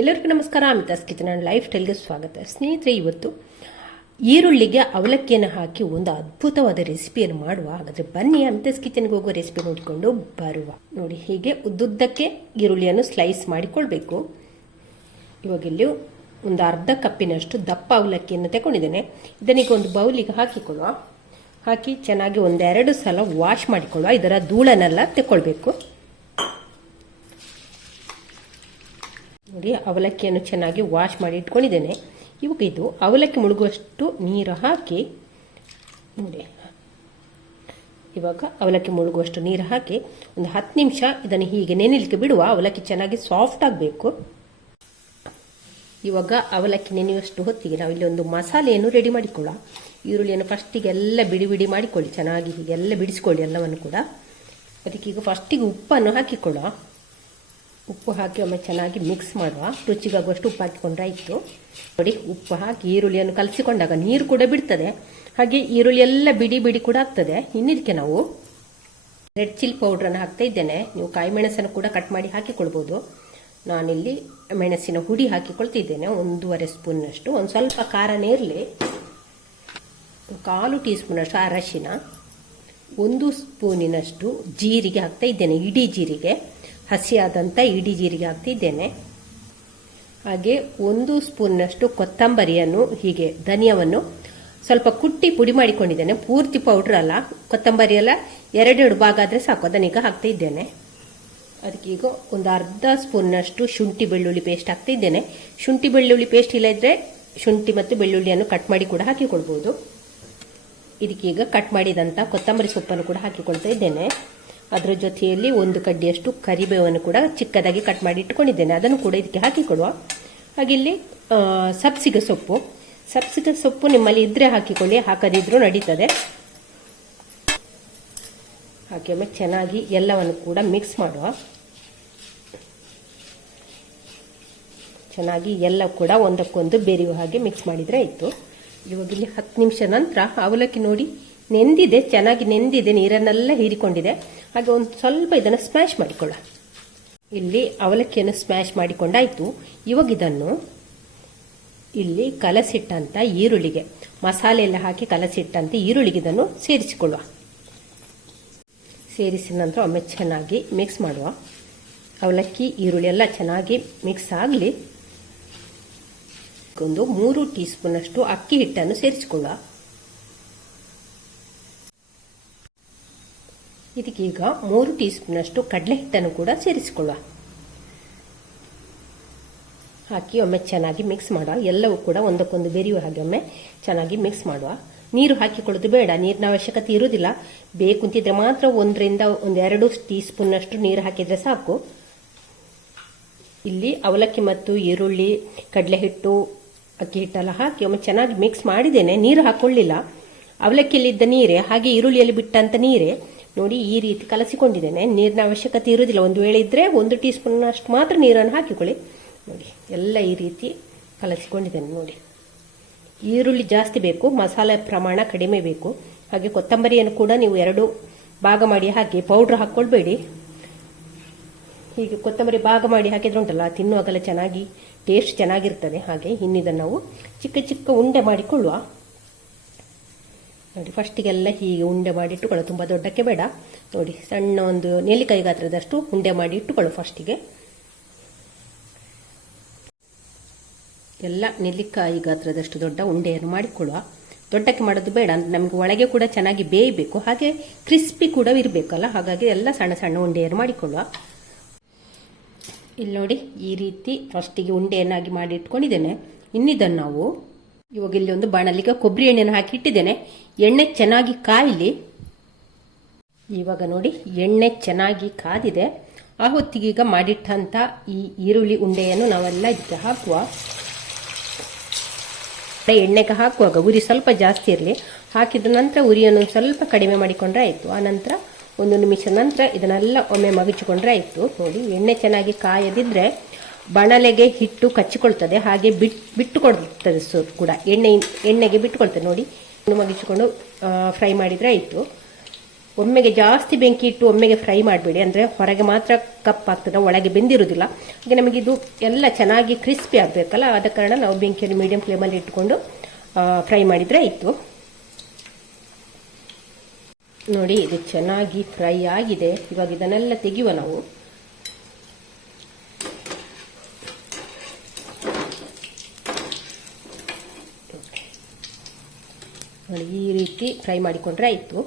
ಎಲ್ಲರಿಗೂ ನಮಸ್ಕಾರ Amita's kitchen and life ಸ್ಟೈಲ್ಗೆ ಸ್ವಾಗತ. ಸ್ನೇಹಿತರೆ, ಇವತ್ತು ಈರುಳ್ಳಿಗೆ ಅವಲಕ್ಕಿಯನ್ನು ಹಾಕಿ ಒಂದು ಅದ್ಭುತವಾದ ರೆಸಿಪಿಯನ್ನು ಮಾಡುವ. ಹಾಗಾದರೆ ಬನ್ನಿ ಅಮಿತಾಸ್ ಕಿಚನ್ಗೆ ಹೋಗುವ ರೆಸಿಪಿ ನೋಡಿಕೊಂಡು ಬರುವ. ನೋಡಿ, ಹೀಗೆ ಉದ್ದುದ್ದಕ್ಕೆ ಈರುಳ್ಳಿಯನ್ನು ಸ್ಲೈಸ್ ಮಾಡಿಕೊಳ್ಬೇಕು. ಇವಾಗ ಇಲ್ಲಿ ಒಂದು ಅರ್ಧ ಕಪ್ಪಿನಷ್ಟು ದಪ್ಪ ಅವಲಕ್ಕಿಯನ್ನು ತಗೊಂಡಿದ್ದೇನೆ ಇದನ್ನೀಗ ಒಂದು ಬೌಲಿಗೆ ಹಾಕಿಕೊಳ್ಳುವ. ಹಾಕಿ ಚೆನ್ನಾಗಿ ಒಂದೆರಡು ಸಲ ವಾಶ್ ಮಾಡಿಕೊಳ್ಳುವ. ಇದರ ಧೂಳನ್ನೆಲ್ಲ ತಗೊಳ್ಬೇಕು ನೋಡಿ ಅವಲಕ್ಕಿಯನ್ನು ಚೆನ್ನಾಗಿ ವಾಶ್ ಮಾಡಿ ಇಟ್ಕೊಂಡಿದ್ದೇನೆ. ಇವಾಗ ಇದು ಅವಲಕ್ಕಿ ಮುಳುಗುವಷ್ಟು ನೀರು ಹಾಕಿ, ನೋಡಿ. ಇವಾಗ ಅವಲಕ್ಕಿ ಮುಳುಗುವಷ್ಟು ನೀರು ಹಾಕಿ ಒಂದು ಹತ್ತು ನಿಮಿಷ ಇದನ್ನು ಹೀಗೆ ನೆನಿಲಿಕ್ಕೆ ಬಿಡುವ. ಅವಲಕ್ಕಿ ಚೆನ್ನಾಗಿ ಸಾಫ್ಟ್ ಆಗಬೇಕು. ಇವಾಗ ಅವಲಕ್ಕಿ ನೆನೆಯುವಷ್ಟು ಹೊತ್ತಿಗೆ ನಾವು ಇಲ್ಲಿ ಒಂದು ಮಸಾಲೆಯನ್ನು ರೆಡಿ ಮಾಡಿಕೊಳ್ಳ. ಈರುಳ್ಳಿಯನ್ನು ಫಸ್ಟಿಗೆ ಎಲ್ಲ ಬಿಡಿ ಬಿಡಿ ಮಾಡಿಕೊಳ್ಳಿ. ಚೆನ್ನಾಗಿ ಹೀಗೆಲ್ಲ ಬಿಡಿಸ್ಕೊಳ್ಳಿ ಎಲ್ಲವನ್ನು ಕೂಡ. ಅದಕ್ಕೆ ಈಗ ಫಸ್ಟಿಗೆ ಉಪ್ಪನ್ನು ಹಾಕಿಕೊಳ್ಳುವ ಉಪ್ಪು ಹಾಕಿ ಒಮ್ಮೆ ಚೆನ್ನಾಗಿ ಮಿಕ್ಸ್ ಮಾಡುವ. ರುಚಿಗಾಗುವಷ್ಟು ಉಪ್ಪು ಹಾಕಿಕೊಂಡ್ರೆ ಆಯಿತು. ನೋಡಿ, ಉಪ್ಪು ಹಾಕಿ ಈರುಳ್ಳಿಯನ್ನು ಕಲಸಿಕೊಂಡಾಗ ನೀರು ಕೂಡ ಬಿಡ್ತದೆ. ಹಾಗೆ ಈರುಳ್ಳಿ ಎಲ್ಲ ಬಿಡಿ ಬಿಡಿ ಕೂಡ ಆಗ್ತದೆ. ಇನ್ನಿದಕ್ಕೆ ನಾವು ರೆಡ್ ಚಿಲ್ಲಿ ಪೌಡ್ರನ್ನು ಹಾಕ್ತಾ ಇದ್ದೇನೆ. ನೀವು ಕಾಯಿ ಮೆಣಸನ್ನು ಕೂಡ ಕಟ್ ಮಾಡಿ ಹಾಕಿಕೊಳ್ಬೋದು. ನಾನಿಲ್ಲಿ ಮೆಣಸಿನ ಹುಡಿ ಹಾಕಿಕೊಳ್ತಿದ್ದೇನೆ. ಒಂದೂವರೆ ಸ್ಪೂನ್ನಷ್ಟು ಒಂದು ಸ್ವಲ್ಪ ಖಾರನೇ ಇರಲಿ. ಕಾಲು ಟೀ ಸ್ಪೂನಷ್ಟು ಅರಶಿನ. ಒಂದು ಸ್ಪೂನಿನಷ್ಟು ಜೀರಿಗೆ ಹಾಕ್ತಾ ಇದ್ದೇನೆ. ಇಡೀ ಜೀರಿಗೆ. ಹಸಿಯಾದಂಥ ಇಡೀ ಜೀರಿಗೆ ಹಾಕ್ತಿದ್ದೇನೆ. ಹಾಗೆ ಒಂದು ಸ್ಪೂನ್ನಷ್ಟು ಕೊತ್ತಂಬರಿಯನ್ನು, ಹೀಗೆ ಧನಿಯವನ್ನು ಸ್ವಲ್ಪ ಕುಟ್ಟಿ ಪುಡಿ ಮಾಡಿಕೊಂಡಿದ್ದೇನೆ. ಪೂರ್ತಿ ಪೌಡ್ರ್ ಅಲ್ಲ, ಕೊತ್ತಂಬರಿ ಎಲ್ಲ ಎರಡೆರಡು ಭಾಗ ಆದರೆ ಸಾಕು ಅದನ್ನೀಗ ಹಾಕ್ತಾ ಇದ್ದೇನೆ ಅದಕ್ಕೆ ಈಗ ಒಂದು ಅರ್ಧ ಸ್ಪೂನ್ನಷ್ಟು ಶುಂಠಿ ಬೆಳ್ಳುಳ್ಳಿ ಪೇಸ್ಟ್ ಹಾಕ್ತಾ ಇದ್ದೇನೆ ಶುಂಠಿ ಬೆಳ್ಳುಳ್ಳಿ ಪೇಸ್ಟ್ ಇಲ್ಲದ್ರೆ ಶುಂಠಿ ಮತ್ತು ಬೆಳ್ಳುಳ್ಳಿಯನ್ನು ಕಟ್ ಮಾಡಿ ಕೂಡ ಹಾಕಿಕೊಳ್ಬೋದು ಇದಕ್ಕೀಗ ಕಟ್ ಮಾಡಿದಂಥ ಕೊತ್ತಂಬರಿ ಸೊಪ್ಪನ್ನು ಕೂಡ ಹಾಕಿಕೊಳ್ತಾ ಇದ್ದೇನೆ. ಅದರ ಜೊತೆಯಲ್ಲಿ ಒಂದು ಕಡ್ಡಿಯಷ್ಟು ಕರಿಬೇವನ್ನು ಕೂಡ ಚಿಕ್ಕದಾಗಿ ಕಟ್ ಮಾಡಿ ಇಟ್ಕೊಂಡಿದ್ದೇನೆ. ಅದನ್ನು ಕೂಡ ಇದಕ್ಕೆ ಹಾಕಿಕೊಡುವ ಹಾಗೆ ಇಲ್ಲಿ ಸಬ್ಸಿಗೆ ಸೊಪ್ಪು. ಸಬ್ಸಿಗೆ ಸೊಪ್ಪು ನಿಮ್ಮಲ್ಲಿ ಇದ್ರೆ ಹಾಕಿಕೊಳ್ಳಿ. ಹಾಕದಿದ್ರೂ ನಡೀತದೆ. ಹಾಗೆ ಚೆನ್ನಾಗಿ ಎಲ್ಲವನ್ನು ಕೂಡ ಮಿಕ್ಸ್ ಮಾಡುವ. ಚೆನ್ನಾಗಿ ಎಲ್ಲ ಕೂಡ ಒಂದಕ್ಕೊಂದು ಬೆರೆಯುವ ಹಾಗೆ ಮಿಕ್ಸ್ ಮಾಡಿದರೆ ಆಯಿತು. ಇವಾಗ ಇಲ್ಲಿ ಹತ್ತು ನಿಮಿಷ ನಂತರ ಅವಲಕ್ಕಿ ನೋಡಿ, ನೆಂದಿದೆ, ಚೆನ್ನಾಗಿ ನೆಂದಿದೆ, ನೀರನ್ನೆಲ್ಲ ಹೀರಿಕೊಂಡಿದೆ. ಹಾಗೆ ಒಂದು ಸ್ವಲ್ಪ ಇದನ್ನು ಸ್ಮ್ಯಾಶ್ ಮಾಡಿಕೊಳ್ಳ. ಇಲ್ಲಿ ಅವಲಕ್ಕಿಯನ್ನು ಸ್ಮ್ಯಾಶ್ ಮಾಡಿಕೊಂಡಾಯಿತು. ಇವಾಗ ಇದನ್ನು ಇಲ್ಲಿ ಕಲಸಿಟ್ಟಂತ ಈರುಳ್ಳಿಗೆ, ಮಸಾಲೆ ಎಲ್ಲ ಹಾಕಿ ಕಲಸಿಟ್ಟಂತ ಈರುಳ್ಳಿಗೆ ಇದನ್ನು ಸೇರಿಸಿಕೊಳ್ಳುವ. ಸೇರಿಸಿದ ನಂತರ ಒಮ್ಮೆ ಚೆನ್ನಾಗಿ ಮಿಕ್ಸ್ ಮಾಡುವ. ಅವಲಕ್ಕಿ, ಈರುಳ್ಳಿ ಎಲ್ಲ ಚೆನ್ನಾಗಿ ಮಿಕ್ಸ್ ಆಗಲಿ. ಒಂದು ಮೂರು ಟೀ ಸ್ಪೂನಷ್ಟು ಅಕ್ಕಿ ಹಿಟ್ಟನ್ನು ಸೇರಿಸಿಕೊಳ್ಳುವ. ಇದಕ್ಕೀಗ ಮೂರು ಟೀ ಸ್ಪೂನಷ್ಟು ಕಡಲೆ ಹಿಟ್ಟನ್ನು ಕೂಡ ಸೇರಿಸಿಕೊಳ್ಳುವ. ಹಾಕಿ ಒಮ್ಮೆ ಚೆನ್ನಾಗಿ ಮಿಕ್ಸ್ ಮಾಡುವ. ಎಲ್ಲವೂ ಕೂಡ ಒಂದಕ್ಕೊಂದು ಬೆರೆಯುವ ಹಾಗೆ ಒಮ್ಮೆ ಚೆನ್ನಾಗಿ ಮಿಕ್ಸ್ ಮಾಡುವ. ನೀರು ಹಾಕಿಕೊಳ್ಳೋದು ಬೇಡ. ನೀರಿನ ಅವಶ್ಯಕತೆ ಇರುವುದಿಲ್ಲ. ಬೇಕು ಅಂತಿದ್ರೆ ಮಾತ್ರ ಒಂದರಿಂದ ಒಂದೆರಡು ಟೀ ಸ್ಪೂನ್ನಷ್ಟು ನೀರು ಹಾಕಿದ್ರೆ ಸಾಕು. ಇಲ್ಲಿ ಅವಲಕ್ಕಿ ಮತ್ತು ಈರುಳ್ಳಿ ಕಡಲೆ ಹಿಟ್ಟು ಅಕ್ಕಿ ಹಿಟ್ಟೆಲ್ಲ ಹಾಕಿ ಒಮ್ಮೆ ಚೆನ್ನಾಗಿ ಮಿಕ್ಸ್ ಮಾಡಿದ್ದೇನೆ. ನೀರು ಹಾಕೊಳ್ಳಿಲ್ಲ. ಅವಲಕ್ಕಿಯಲ್ಲಿದ್ದ ನೀರೇ, ಹಾಗೆ ಈರುಳ್ಳಿಯಲ್ಲಿ ಬಿಟ್ಟಂತ ನೀರೇ ನೋಡಿ ಈ ರೀತಿ ಕಲಸಿಕೊಂಡಿದ್ದೇನೆ. ನೀರಿನ ಅವಶ್ಯಕತೆ ಇರುವುದಿಲ್ಲ. ಒಂದು ವೇಳೆ ಇದ್ದರೆ ಒಂದು ಟೀ ಸ್ಪೂನ್ ಅಷ್ಟು ಮಾತ್ರ ನೀರನ್ನು ಹಾಕಿಕೊಳ್ಳಿ. ನೋಡಿ, ಎಲ್ಲ ಈ ರೀತಿ ಕಲಸಿಕೊಂಡಿದ್ದೇನೆ ನೋಡಿ. ಈರುಳ್ಳಿ ಜಾಸ್ತಿ ಬೇಕು, ಮಸಾಲೆ ಪ್ರಮಾಣ ಕಡಿಮೆ ಬೇಕು. ಹಾಗೆ ಕೊತ್ತಂಬರಿಯನ್ನು ಕೂಡ ನೀವು ಎರಡು ಭಾಗ ಮಾಡಿ ಹಾಕಿ, ಪೌಡ್ರ್ ಹಾಕ್ಕೊಳ್ಬೇಡಿ ಹೀಗೆ ಕೊತ್ತಂಬರಿ ಭಾಗ ಮಾಡಿ ಹಾಕಿದ್ರೆ ಉಂಟಲ್ಲ, ತಿನ್ನುವಾಗಲೇ ಚೆನ್ನಾಗಿ, ಟೇಸ್ಟ್ ಚೆನ್ನಾಗಿರ್ತದೆ. ಹಾಗೆ ಇನ್ನಿದನ್ನು ನಾವು ಚಿಕ್ಕ ಚಿಕ್ಕ ಉಂಡೆ ಮಾಡಿಕೊಳ್ಳುವ ನೋಡಿ ಫಸ್ಟಿಗೆಲ್ಲ ಹೀಗೆ ಉಂಡೆ ಮಾಡಿ ಇಟ್ಟುಕೊಳ್ಳು, ತುಂಬ ದೊಡ್ಡಕ್ಕೆ ಬೇಡ. ನೋಡಿ, ಸಣ್ಣ ಒಂದು ನೆಲ್ಲಿಕಾಯಿ ಗಾತ್ರದಷ್ಟು ಉಂಡೆ ಮಾಡಿ ಇಟ್ಟುಕೊಳ್ಳು ಫಸ್ಟಿಗೆ ಎಲ್ಲ ನೆಲ್ಲಿಕಾಯಿ ಗಾತ್ರದಷ್ಟು ದೊಡ್ಡ ಉಂಡೆಯನ್ನು ಮಾಡಿಕೊಳ್ಳುವ. ದೊಡ್ಡಕ್ಕೆ ಮಾಡೋದು ಬೇಡ, ನಮಗೆ ಒಳಗೆ ಕೂಡ ಚೆನ್ನಾಗಿ ಬೇಯಬೇಕು. ಹಾಗೆ ಕ್ರಿಸ್ಪಿ ಕೂಡ ಇರಬೇಕಲ್ಲ, ಹಾಗಾಗಿ ಎಲ್ಲ ಸಣ್ಣ ಸಣ್ಣ ಉಂಡೆಯನ್ನು ಮಾಡಿಕೊಳ್ಳುವ. ಇಲ್ಲಿ ನೋಡಿ, ಈ ರೀತಿ ಫಸ್ಟಿಗೆ ಉಂಡೆಯನ್ನಾಗಿ ಮಾಡಿ ಇಟ್ಕೊಂಡಿದ್ದೇನೆ. ಇನ್ನಿದನ್ನು ನಾವು ಇವಾಗ ಇಲ್ಲಿ ಒಂದು ಬಾಣಲಿಗೆ ಕೊಬ್ಬರಿ ಎಣ್ಣೆನ ಹಾಕಿ ಇಟ್ಟಿದ್ದೇನೆ. ಎಣ್ಣೆ ಚೆನ್ನಾಗಿ ಕಾಯಲಿ. ಇವಾಗ ನೋಡಿ, ಎಣ್ಣೆ ಚೆನ್ನಾಗಿ ಕಾದಿದೆ. ಆ ಹೊತ್ತಿಗೆ ಈಗ ಮಾಡಿಟ್ಟಂಥ ಈ ಈರುಳ್ಳಿ ಉಂಡೆಯನ್ನು ನಾವೆಲ್ಲ ಇದಕ್ಕೆ ಹಾಕುವ. ಎಣ್ಣೆಗೆ ಹಾಕುವಾಗ ಉರಿ ಸ್ವಲ್ಪ ಜಾಸ್ತಿ ಇರಲಿ. ಹಾಕಿದ ನಂತರ ಉರಿಯನ್ನು ಸ್ವಲ್ಪ ಕಡಿಮೆ ಮಾಡಿಕೊಂಡ್ರೆ ಆಯಿತು. ಆ ನಂತರ ಒಂದು ನಿಮಿಷ ನಂತರ ಇದನ್ನೆಲ್ಲ ಒಮ್ಮೆ ಮಗಚಿಕೊಂಡ್ರೆ ಆಯಿತು. ನೋಡಿ, ಎಣ್ಣೆ ಚೆನ್ನಾಗಿ ಕಾಯದಿದ್ದರೆ ಬಣಲೆಗೆ ಹಿಟ್ಟು ಕಚ್ಚಿಕೊಳ್ತದೆ, ಹಾಗೆ ಬಿಟ್ ಬಿಟ್ಟು ಕೊಡ್ತದೆ ಸೊ ಕೂಡ. ಎಣ್ಣೆ, ಎಣ್ಣೆಗೆ ಬಿಟ್ಟುಕೊಳ್ತದೆ. ನೋಡಿ ಮಗಿಸಿಕೊಂಡು ಫ್ರೈ ಮಾಡಿದರೆ ಆಯಿತು. ಒಮ್ಮೆಗೆ ಜಾಸ್ತಿ ಬೆಂಕಿ ಇಟ್ಟು ಒಮ್ಮೆಗೆ ಫ್ರೈ ಮಾಡಬೇಡಿ. ಅಂದರೆ ಹೊರಗೆ ಮಾತ್ರ ಕಪ್ ಒಳಗೆ ಬೆಂದಿರುವುದಿಲ್ಲ. ಹಾಗೆ ನಮಗೆ ಇದು ಎಲ್ಲ ಚೆನ್ನಾಗಿ ಕ್ರಿಸ್ಪಿ ಆಗಬೇಕಲ್ಲ, ಆದ ಕಾರಣ ನಾವು ಬೆಂಕಿಯನ್ನು ಮೀಡಿಯಂ ಫ್ಲೇಮಲ್ಲಿ ಇಟ್ಕೊಂಡು ಫ್ರೈ ಮಾಡಿದರೆ ಆಯಿತು. ನೋಡಿ, ಇದು ಚೆನ್ನಾಗಿ ಫ್ರೈ ಆಗಿದೆ. ಇವಾಗ ಇದನ್ನೆಲ್ಲ ತೆಗೆಯುವ ನಾವು. ನೋಡಿ, ಈ ರೀತಿ ಫ್ರೈ ಮಾಡಿಕೊಂಡ್ರೆ ಆಯಿತು.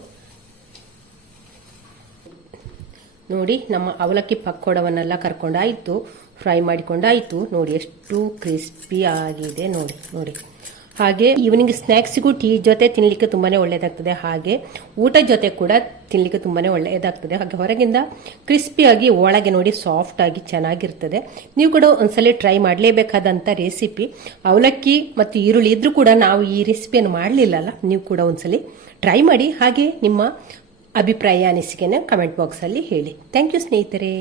ನೋಡಿ, ನಮ್ಮ ಅವಲಕ್ಕಿ ಪಕ್ಕೋಡವನ್ನೆಲ್ಲ ಕರ್ಕೊಂಡಾಯಿತು ಫ್ರೈ ಮಾಡಿಕೊಂಡಾಯಿತು ನೋಡಿ, ಎಷ್ಟು ಕ್ರಿಸ್ಪಿ ಆಗಿದೆ ನೋಡಿ ನೋಡಿ. ಹಾಗೆ ಈವ್ನಿಂಗ್ ಸ್ನ್ಯಾಕ್ಸಿಗೂ ಟೀ ಜೊತೆ ತಿನ್ನಲಿಕ್ಕೆ ತುಂಬಾನೇ ಒಳ್ಳೆಯದಾಗ್ತದೆ ಹಾಗೆ ಊಟ ಜೊತೆ ಕೂಡ ತಿನ್ನಲಿಕ್ಕೆ ತುಂಬಾನೇ ಒಳ್ಳೆಯದಾಗ್ತದೆ ಹಾಗೆ ಹೊರಗಿಂದ ಕ್ರಿಸ್ಪಿಯಾಗಿ ಒಳಗೆ ನೋಡಿ ಸಾಫ್ಟ್ ಆಗಿ ಚೆನ್ನಾಗಿರ್ತದೆ. ನೀವು ಕೂಡ ಒಂದ್ಸಲ ಟ್ರೈ ಮಾಡಲೇಬೇಕಾದಂಥ ರೆಸಿಪಿ ಅವಲಕ್ಕಿ ಮತ್ತು ಈರುಳ್ಳಿ ಇದ್ರೂ ಕೂಡ ನಾವು ಈ ರೆಸಿಪಿಯನ್ನು ಮಾಡಲಿಲ್ಲಲ್ಲ, ನೀವು ಕೂಡ ಒಂದ್ಸಲಿ ಟ್ರೈ ಮಾಡಿ. ಹಾಗೆ ನಿಮ್ಮ ಅಭಿಪ್ರಾಯ ಅನಿಸಿಕೆನ ಕಮೆಂಟ್ ಬಾಕ್ಸಲ್ಲಿ ಹೇಳಿ. ಥ್ಯಾಂಕ್ ಯು ಸ್ನೇಹಿತರೆ.